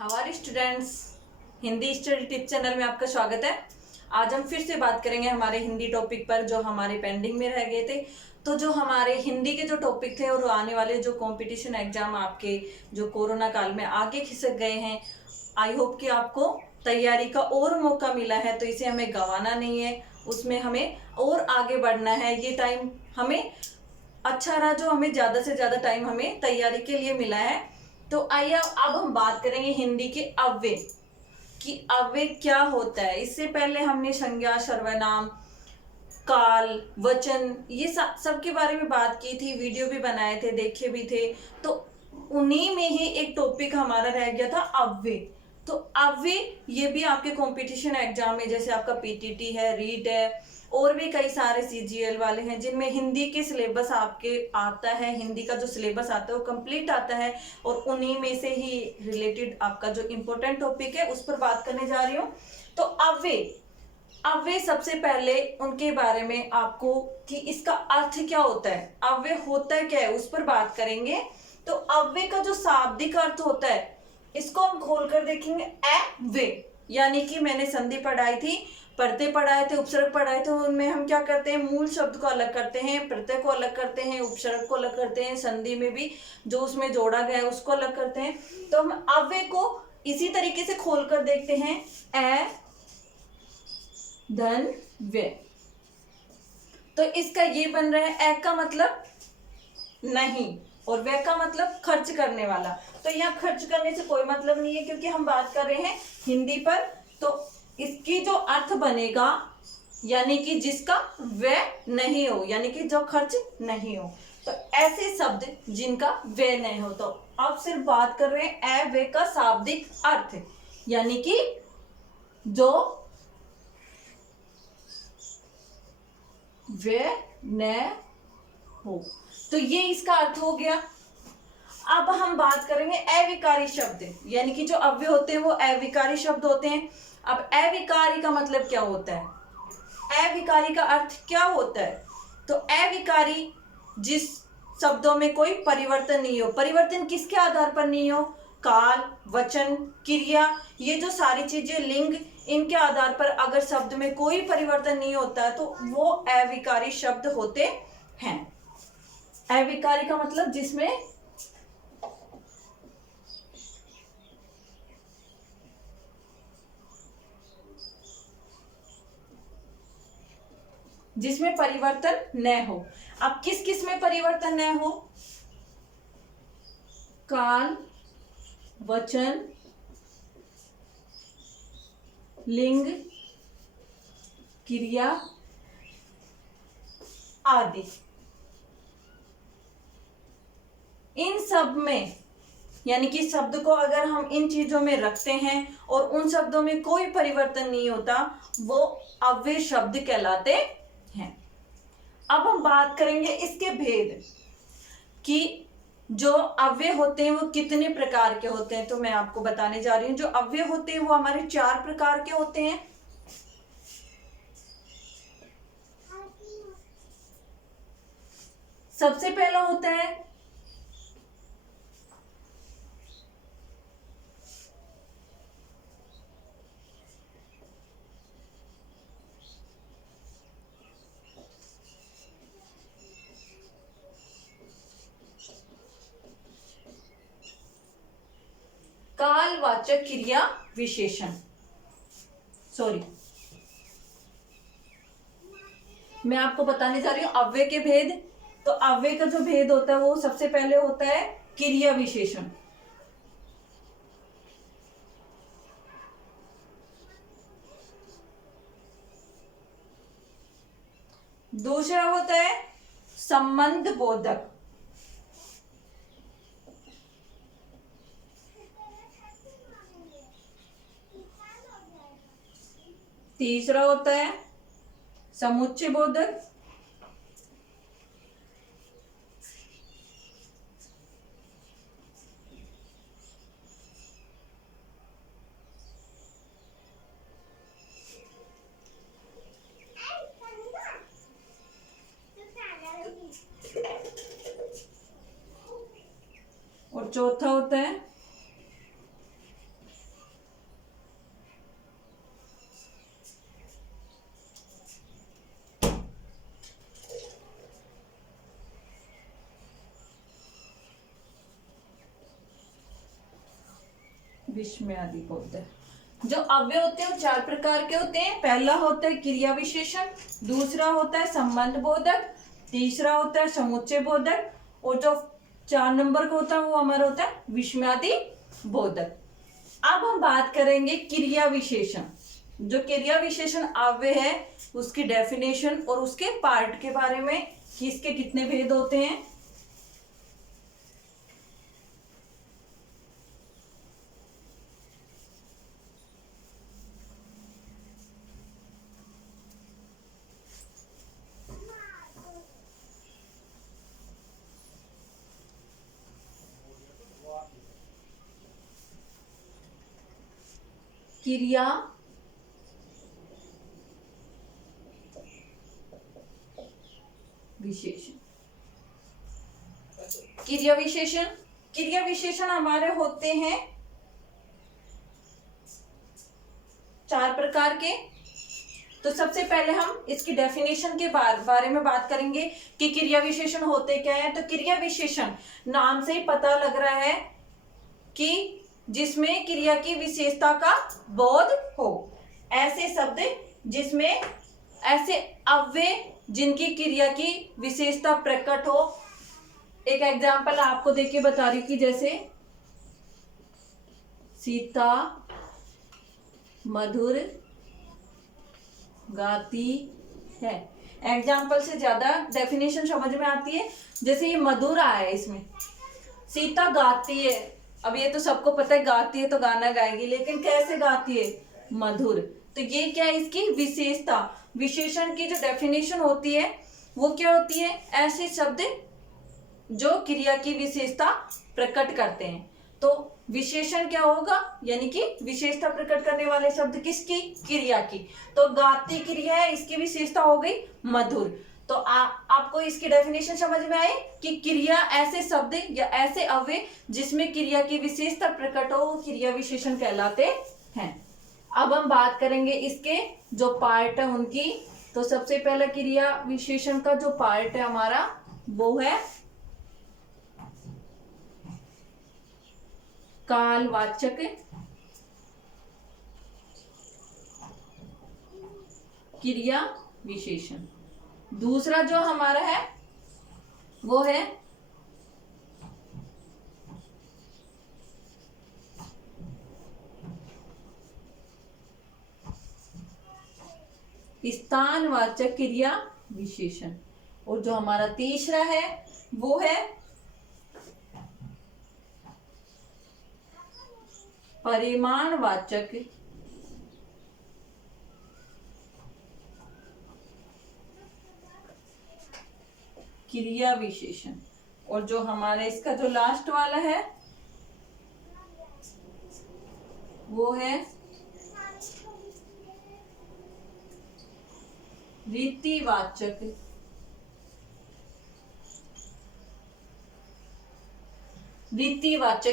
हमारे students, Hindi study tip channel में आपका स्वागत है। आज हम फिर से बात करेंगे हमारे हिंदी टॉपिक पर जो हमारे पेंडिंग में रह गए थे। तो जो हमारे हिंदी के जो टॉपिक थे और आने वाले जो कंपटीशन एग्जाम आपके जो कोरोना काल में आगे खिसक गए हैं, आई होप कि आपको तैयारी का और मौका मिला है, तो इसे हमें गंवाना नहीं है, उसमें हमें और आगे बढ़ना है। ये टाइम हमें अच्छा रहा जो हमें ज़्यादा से ज़्यादा टाइम हमें तैयारी के लिए मिला है। तो आइए अब हम बात करेंगे हिंदी के अव्यय कि अव्यय क्या होता है। इससे पहले हमने संज्ञा, सर्वनाम, काल, वचन, ये सब के बारे में बात की थी, वीडियो भी बनाए थे, देखे भी थे। तो उन्हीं में ही एक टॉपिक हमारा रह गया था अव्यय। तो अव्यय ये भी आपके कंपटीशन एग्जाम में, जैसे आपका पीटीटी है, रीट है, और भी कई सारे सीजीएल वाले हैं जिनमें हिंदी के सिलेबस आपके आता है, हिंदी का जो सिलेबस आता है वो कंप्लीट आता है, और उन्हीं में से ही रिलेटेड आपका जो इम्पोर्टेंट टॉपिक है उस पर बात करने जा रही हूँ। तो अव्यय सबसे पहले उनके बारे में आपको कि इसका अर्थ क्या होता है, अव्यय होता क्या है, उस पर बात करेंगे। तो अव्यय का जो शाब्दिक अर्थ होता है इसको हम खोलकर देखेंगे। अव्यय यानी कि मैंने संधि पढ़ाई थी, प्रत्यय पढ़ाए थे, उपसर्ग पढ़ाए थे, उनमें हम क्या करते हैं, मूल शब्द को अलग करते हैं, प्रत्यय को अलग करते हैं, उपसर्ग को अलग करते हैं, संधि में भी जो उसमें जोड़ा गया है उसको अलग करते हैं। तो हम अव्यय को इसी तरीके से खोलकर देखते हैं। अ धन व्यय, तो इसका ये बन रहा है, अ का मतलब नहीं और व्यय का मतलब खर्च करने वाला। तो यहाँ खर्च करने से कोई मतलब नहीं है क्योंकि हम बात कर रहे हैं हिंदी पर। तो इसकी जो अर्थ बनेगा यानी कि जिसका व्यय नहीं हो, यानी कि जो खर्च नहीं हो। तो ऐसे शब्द जिनका व्यय नहीं हो। तो अब सिर्फ बात कर रहे हैं अव्यय का शाब्दिक अर्थ, यानी कि जो व्यय न हो। तो ये इसका अर्थ हो गया। अब हम बात करेंगे अविकारी शब्द, यानी कि जो अव्यय होते हैं वो अविकारी शब्द होते हैं। अब अविकारी का मतलब क्या होता है, अविकारी का अर्थ क्या होता है। तो अविकारी जिस शब्दों में कोई परिवर्तन नहीं हो। परिवर्तन किसके आधार पर नहीं हो, काल, वचन, क्रिया, ये जो सारी चीजें, लिंग, इनके आधार पर अगर शब्द में कोई परिवर्तन नहीं होता है तो वो अविकारी शब्द होते हैं। अविकारी का मतलब जिसमें परिवर्तन न हो। अब किस किस में परिवर्तन न हो, काल, वचन, लिंग, क्रिया आदि, इन सब में, यानी कि शब्द को अगर हम इन चीजों में रखते हैं और उन शब्दों में कोई परिवर्तन नहीं होता, वो अव्यय शब्द कहलाते हैं। अब हम बात करेंगे इसके भेद कि जो अव्यय होते हैं वो कितने प्रकार के होते हैं। तो मैं आपको बताने जा रही हूं, जो अव्यय होते हैं वो हमारे 4 प्रकार के होते हैं। सबसे पहला होता है कालवाचक क्रिया विशेषण। सॉरी, मैं आपको बताने जा रही हूं अव्यय के भेद। तो अव्यय का जो भेद होता है वो सबसे पहले होता है क्रिया विशेषण। दूसरा होता है संबंध बोधक। तीसरा होता है समुच्चय बोधक। और चौथा होता है विस्मयादि बोधक। जो अव्यय होते हैं वो चार प्रकार के होते हैं। पहला होता है क्रिया विशेषण, दूसरा होता है संबंध बोधक, तीसरा होता है समुच्चय बोधक, और जो 4 नंबर का होता है वो हमारा होता है विस्मयादि बोधक। अब हम बात करेंगे क्रिया विशेषण। जो क्रिया विशेषण अव्यय है उसकी डेफिनेशन और उसके पार्ट के बारे में कि इसके कितने भेद होते हैं। क्रिया विशेषण। क्रिया विशेषण, क्रिया विशेषण हमारे होते हैं 4 प्रकार के। तो सबसे पहले हम इसकी डेफिनेशन के बारे में बात करेंगे कि क्रिया विशेषण होते क्या है। तो क्रिया विशेषण नाम से ही पता लग रहा है कि जिसमें क्रिया की विशेषता का बोध हो। ऐसे शब्द जिसमें ऐसे अव्यय जिनकी क्रिया की विशेषता प्रकट हो। एक एग्जांपल आपको देके बता रही हूं कि जैसे सीता मधुर गाती है। एग्जाम्पल से ज्यादा डेफिनेशन समझ में आती है। जैसे ये मधुर आया है, इसमें सीता गाती है। अब ये तो सबको पता है गाती है तो गाना गाएगी, लेकिन कैसे गाती है? मधुर। तो ये क्या है? इसकी विशेषता। विशेषण की जो डेफिनेशन होती है वो क्या होती है? ऐसे शब्द जो क्रिया की विशेषता प्रकट करते हैं। तो विशेषण क्या होगा? यानी कि विशेषता प्रकट करने वाले शब्द किसकी? क्रिया की। तो गाती क्रिया है, इसकी विशेषता हो गई मधुर। तो आपको इसकी डेफिनेशन समझ में आई कि क्रिया ऐसे शब्द या ऐसे अव्यय जिसमें क्रिया की विशेषता प्रकट हो वो क्रिया विशेषण कहलाते हैं। अब हम बात करेंगे इसके जो पार्ट है उनकी। तो सबसे पहला क्रिया विशेषण का जो पार्ट है हमारा वो है कालवाचक क्रिया विशेषण। दूसरा जो हमारा है वो है स्थानवाचक क्रिया विशेषण। और जो हमारा तीसरा है वो है परिमाणवाचक क्रिया विशेषण। और जो हमारा इसका जो लास्ट वाला है वो है रीतिवाचक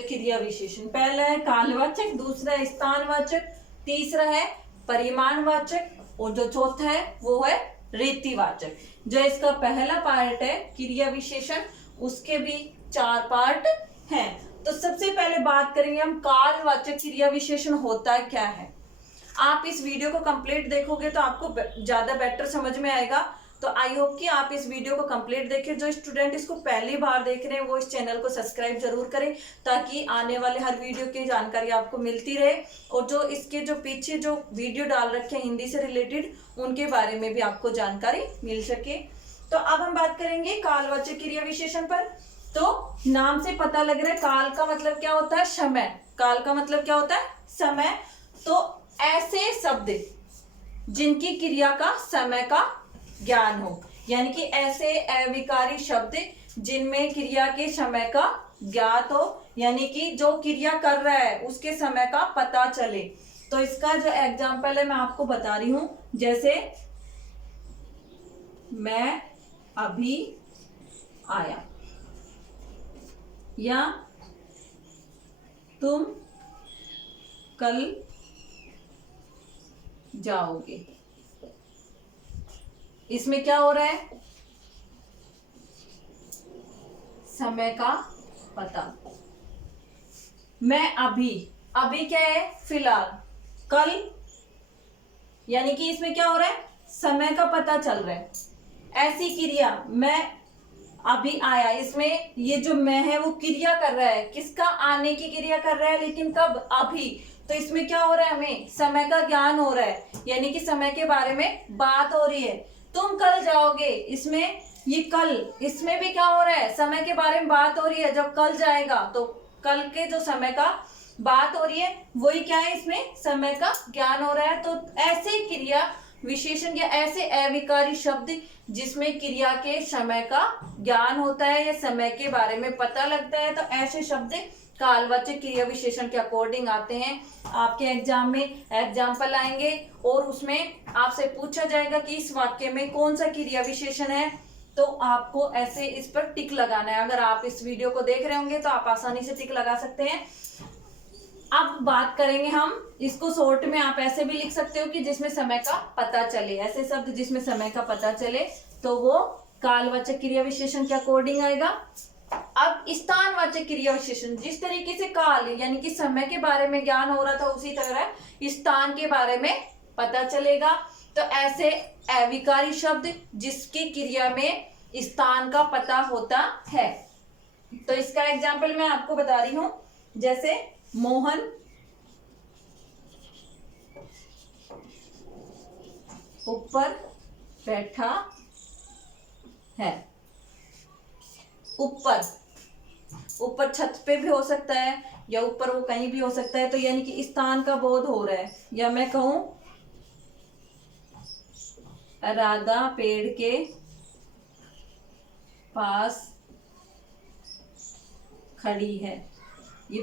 क्रिया विशेषण। पहला है कालवाचक, दूसरा है स्थानवाचक, तीसरा है परिमाणवाचक और जो चौथा है वो है रीतिवाचक। जो इसका पहला पार्ट है क्रिया विशेषण उसके भी 4 पार्ट हैं। तो सबसे पहले बात करेंगे हम कालवाचक क्रिया विशेषण होता क्या है। आप इस वीडियो को कंप्लीट देखोगे तो आपको ज्यादा बेटर समझ में आएगा। तो आई होप कि आप इस वीडियो को कंप्लीट देखें। जो स्टूडेंट इसको पहली बार देख रहे हैं वो इस चैनल को सब्सक्राइब जरूर करें ताकि आने वाले हर वीडियो की जानकारी आपको मिलती रहे। और जो इसके जो पीछे जो वीडियो डाल रखे हैं हिंदी से रिलेटेड उनके बारे में भी आपको जानकारी मिल सके। तो अब हम बात करेंगे कालवाचक क्रिया विशेषण पर। तो नाम से पता लग रहा है काल का मतलब क्या होता है? समय। काल का मतलब क्या होता है? समय। तो ऐसे शब्द जिनकी क्रिया का समय का ज्ञान हो, यानी कि ऐसे अविकारी शब्द जिनमें क्रिया के समय का ज्ञात हो, यानी कि जो क्रिया कर रहा है उसके समय का पता चले। तो इसका जो एग्जाम्पल है मैं आपको बता रही हूं। जैसे मैं अभी आया या तुम कल जाओगे। इसमें क्या हो रहा है? समय का पता। मैं अभी, अभी क्या है, फिलहाल, कल, यानी कि इसमें क्या हो रहा है, समय का पता चल रहा है। ऐसी क्रिया, मैं अभी आया, इसमें ये जो मैं है वो क्रिया कर रहा है, किसका, आने की क्रिया कर रहा है, लेकिन कब, अभी। तो इसमें क्या हो रहा है, हमें समय का ज्ञान हो रहा है, यानी कि समय के बारे में बात हो रही है। तुम कल जाओगे, इसमें ये कल, इसमें भी क्या हो रहा है, समय के बारे में बात हो रही है। जब कल जाएगा तो कल के जो समय का बात हो रही है, वही क्या है, इसमें समय का ज्ञान हो रहा है। तो ऐसे क्रिया विशेषण या ऐसे अविकारी शब्द जिसमें क्रिया के समय का ज्ञान होता है या समय के बारे में पता लगता है, तो ऐसे शब्द कालवाचक क्रिया विशेषण के अकॉर्डिंग आते हैं। आपके एग्जाम में एग्जाम्पल आएंगे और उसमें आपसे पूछा जाएगा कि इस वाक्य में कौन सा क्रिया विशेषण है, तो आपको ऐसे इस पर टिक लगाना है। अगर आप इस वीडियो को देख रहे होंगे तो आप आसानी से टिक लगा सकते हैं। अब बात करेंगे हम, इसको शॉर्ट में आप ऐसे भी लिख सकते हो कि जिसमें समय का पता चले, ऐसे शब्द जिसमें समय का पता चले, तो वो कालवाचक क्रिया विशेषण के अकॉर्डिंग आएगा। अब स्थानवाचक क्रिया विशेषण, जिस तरीके से काल यानी कि समय के बारे में ज्ञान हो रहा था, उसी तरह स्थान के बारे में पता चलेगा। तो ऐसे अविकारी शब्द जिसकी क्रिया में स्थान का पता होता है। तो इसका एग्जाम्पल मैं आपको बता रही हूं, जैसे मोहन ऊपर बैठा है। ऊपर, ऊपर छत पे भी हो सकता है या ऊपर वो कहीं भी हो सकता है, तो यानी कि स्थान का बोध हो रहा है। या मैं कहूं राधा पेड़ के पास खड़ी है। ये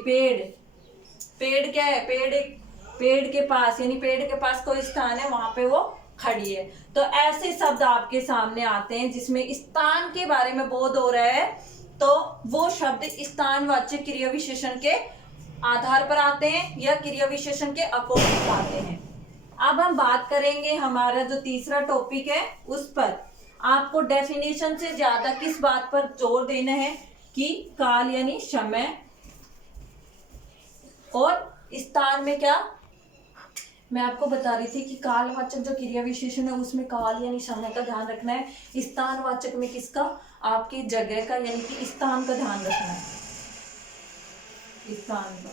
पेड़ क्या है, पेड़ के पास, यानी पेड़ के पास कोई स्थान है, वहां पे वो खड़ी है। तो ऐसे शब्द आपके सामने आते हैं जिसमें स्थान के बारे में बोध हो रहा है, तो वो शब्द स्थानवाचक क्रिया विशेषण के आधार पर आते हैं या क्रिया विशेषण के अकॉर्डिंग आते हैं। अब हम बात करेंगे, हमारा जो तीसरा टॉपिक है उस पर। आपको डेफिनेशन से ज्यादा किस बात पर जोर देना है कि काल यानी समय और स्थान में क्या, मैं आपको बता रही थी कि कालवाचक जो क्रिया विशेषण है उसमें काल यानी समय का ध्यान रखना है, स्थानवाचक में किसका, आपकी जगह का यानी कि स्थान का ध्यान रखना है, स्थान का।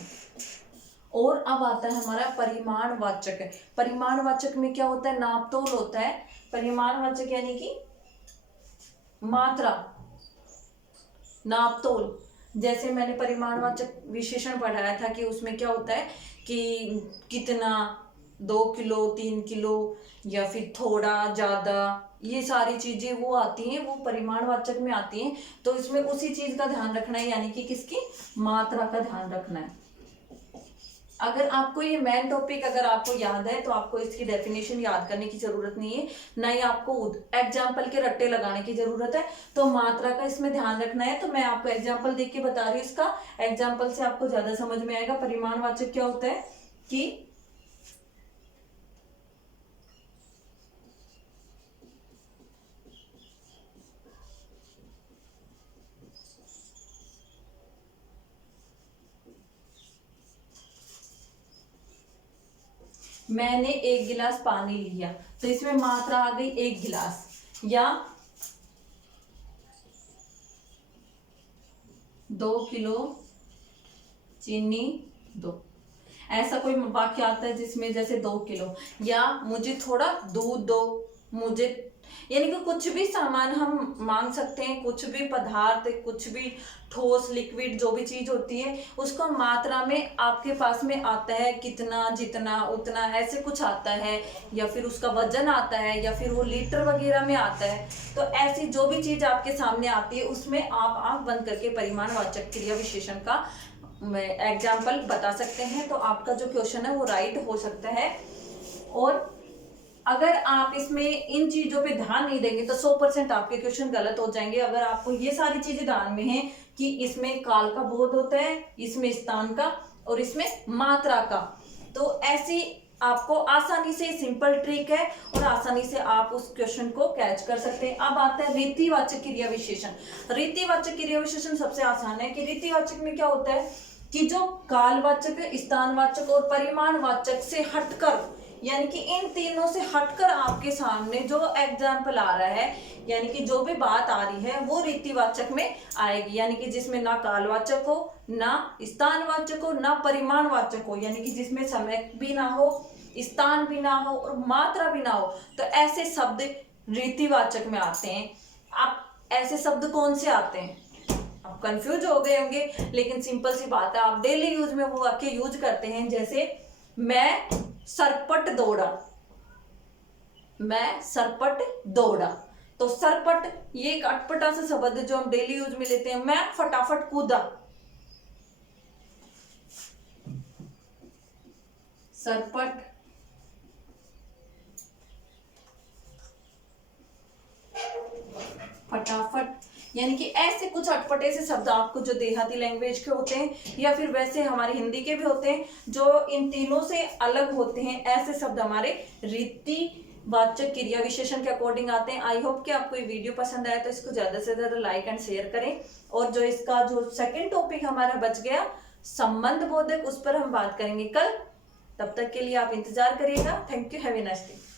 और अब आता है हमारा परिमाणवाचक। परिमाणवाचक में क्या होता है, नापतोल होता है। परिमाणवाचक यानी कि मात्रा, नापतोल। जैसे मैंने परिमाणवाचक विशेषण पढ़ाया था कि उसमें क्या होता है कि कितना, 2 किलो, 3 किलो, या फिर थोड़ा, ज्यादा, ये सारी चीजें वो आती हैं, वो परिमाणवाचक में आती हैं। तो इसमें उसी चीज का ध्यान रखना है, यानी कि किसकी, मात्रा का ध्यान रखना है। अगर आपको ये मेन टॉपिक अगर आपको याद है तो आपको इसकी डेफिनेशन याद करने की जरूरत नहीं है, ना ही आपको एग्जाम्पल के रट्टे लगाने की जरूरत है। तो मात्रा का इसमें ध्यान रखना है। तो मैं आपको एग्जाम्पल देख के बता रही हूँ, इसका एग्जाम्पल से आपको ज्यादा समझ में आएगा। परिमाणवाचक क्या होता है कि मैंने 1 गिलास पानी लिया, तो इसमें मात्रा आ गई 1 गिलास, या 2 किलो चीनी दो। ऐसा कोई वाक्य आता है जिसमें जैसे 2 किलो, या मुझे थोड़ा दूध दो, मुझे, यानी कि कुछ भी सामान हम मांग सकते हैं, कुछ भी पदार्थ, कुछ भी ठोस लिक्विड जो भी चीज होती है उसको मात्रा में आपके पास में आता है, कितना, जितना, उतना, ऐसे कुछ आता है, या फिर उसका वजन आता है, या फिर वो लीटर वगैरह में आता है। तो ऐसी जो भी चीज आपके सामने आती है उसमें आप आंख बंद करके परिमाणवाचक क्रिया विशेषण का एग्जाम्पल बता सकते हैं। तो आपका जो क्वेश्चन है वो राइट हो सकता है। और अगर आप इसमें इन चीजों पे ध्यान नहीं देंगे तो 100% आपके क्वेश्चन गलत हो जाएंगे। अगर आपको ये सारी चीजें ध्यान में हैं कि इसमें काल का बोध होता है, इसमें स्थान का, और इसमें मात्रा का, तो ऐसी आपको आसानी से सिंपल ट्रिक है और आसानी से आप उस क्वेश्चन को कैच कर सकते हैं। अब आता है रीतिवाचक क्रिया विशेषण। रीतिवाचक क्रिया विशेषण सबसे आसान है कि रीतिवाचक में क्या होता है कि जो कालवाचक, स्थानवाचक और परिमाणवाचक से हटकर, यानी कि इन तीनों से हटकर आपके सामने जो एग्जाम्पल आ रहा है, यानी कि जो भी बात आ रही है वो रीतिवाचक में आएगी, यानी कि जिसमें ना कालवाचक हो, ना स्थानवाचक हो, ना परिमाणवाचक हो, यानी कि जिसमें समय भी ना हो, स्थान भी ना हो और मात्रा भी ना हो, तो ऐसे शब्द रीतिवाचक में आते हैं। आप ऐसे शब्द कौन से आते हैं? आप कंफ्यूज हो गए होंगे, लेकिन सिंपल सी बात है, आप डेली यूज में वो वाक्य यूज करते हैं। जैसे मैं सरपट दौड़ा, मैं सरपट दौड़ा, तो सरपट ये एक अटपटा सा शब्द है जो हम डेली यूज में लेते हैं। मैं फटाफट कूदा, सरपट फटाफट, यानी कि ऐसे कुछ अटपटे से शब्द आपको जो देहाती लैंग्वेज के होते हैं या फिर वैसे हमारी हिंदी के भी होते हैं, जो इन तीनों से अलग होते हैं, ऐसे शब्द हमारे रीतिवाचक क्रिया विशेषण के अकॉर्डिंग आते हैं। आई होप कि आपको ये वीडियो पसंद आया, तो इसको ज्यादा से ज्यादा लाइक एंड शेयर करें। और जो इसका जो सेकेंड टॉपिक हमारा बच गया संबंध बोधक, उस पर हम बात करेंगे कल। तब तक के लिए आप इंतजार करिएगा। Thank you, have a nice day.